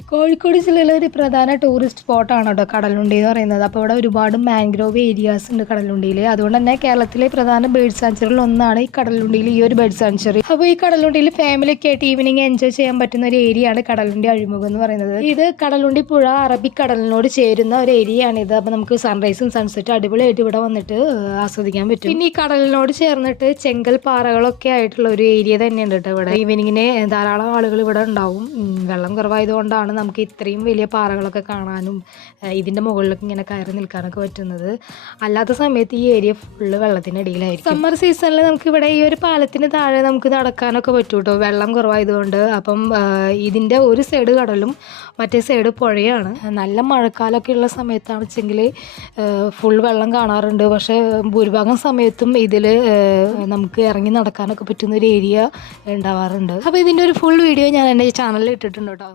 കോഴിക്കോട് ജില്ലയിലെ ഒരു പ്രധാന ടൂറിസ്റ്റ് സ്പോട്ടാണ് കേട്ടോ കടലുണ്ടി എന്ന് പറയുന്നത്. അപ്പോൾ ഇവിടെ ഒരുപാട് മാംഗ്രോവ് ഏരിയാസ് ഉണ്ട് കടലുണ്ടിയിൽ അതുകൊണ്ട് തന്നെ കേരളത്തിലെ പ്രധാന ബേർഡ് സാഞ്ചറികളിൽ ഒന്നാണ് ഈ കടലുണ്ടിയിൽ ഈ ഒരു ബേർഡ് സാഞ്ചുറി അപ്പോൾ ഈ കടലുണ്ടിയിൽ ഫാമിലിയൊക്കെ ആയിട്ട് ഈവനിങ് എൻജോയ് ചെയ്യാൻ പറ്റുന്ന ഒരു ഏരിയ ആണ് കടലുണ്ടി അഴിമുഖം എന്ന് പറയുന്നത്. ഇത് കടലുണ്ടി പുഴ അറബിക്കടലിനോട് ചേരുന്ന ഒരു ഏരിയ ആണ് ഇത്. അപ്പോൾ നമുക്ക് സൺറൈസും സൺസെറ്റും അടിപൊളിയായിട്ട് ഇവിടെ വന്നിട്ട് ആസ്വദിക്കാൻ പറ്റും. പിന്നെ ഈ കടലിനോട് ചേർന്നിട്ട് ചെങ്കൽ പാറകളൊക്കെ ആയിട്ടുള്ള ഒരു ഏരിയ തന്നെയുണ്ട് കേട്ടോ ഇവിടെ. ഈവനിങ്ങിന് ധാരാളം ആളുകൾ ഇവിടെ ഉണ്ടാവും. വെള്ളം കുറവായതുകൊണ്ടാണ്. നമുക്ക് ഇത്രയും വലിയ പാറകളൊക്കെ കാണാനും ഇതിന്റെ മുകളിലൊക്കെ ഇങ്ങനെ കയറി നിൽക്കാനൊക്കെ പറ്റുന്നത്. അല്ലാത്ത സമയത്ത് ഈ ഏരിയ ഫുള്ള് വെള്ളത്തിനടിയിലായിരിക്കും. സമ്മർ സീസണിൽ നമുക്ക് ഇവിടെ ഈ ഒരു പാലത്തിന് താഴെ നമുക്ക് നടക്കാനൊക്കെ പറ്റും കേട്ടോ വെള്ളം കുറവായതുകൊണ്ട്. അപ്പം ഇതിന്റെ ഒരു സൈഡ് കടലും മറ്റേ സൈഡ് പുഴയാണ്. നല്ല മഴക്കാലമൊക്കെ ഉള്ള സമയത്താണ് വെച്ചെങ്കിൽ ഫുൾ വെള്ളം കാണാറുണ്ട്. പക്ഷേ ഭൂരിഭാഗം സമയത്തും ഇതിൽ നമുക്ക് ഇറങ്ങി നടക്കാനൊക്കെ പറ്റുന്ന ഒരു ഏരിയ ഉണ്ടാവാറുണ്ട്. അപ്പോൾ ഇതിന്റെ ഒരു ഫുൾ വീഡിയോ ഞാൻ എന്റെ ചാനലിൽ ഇട്ടിട്ടുണ്ട് കേട്ടോ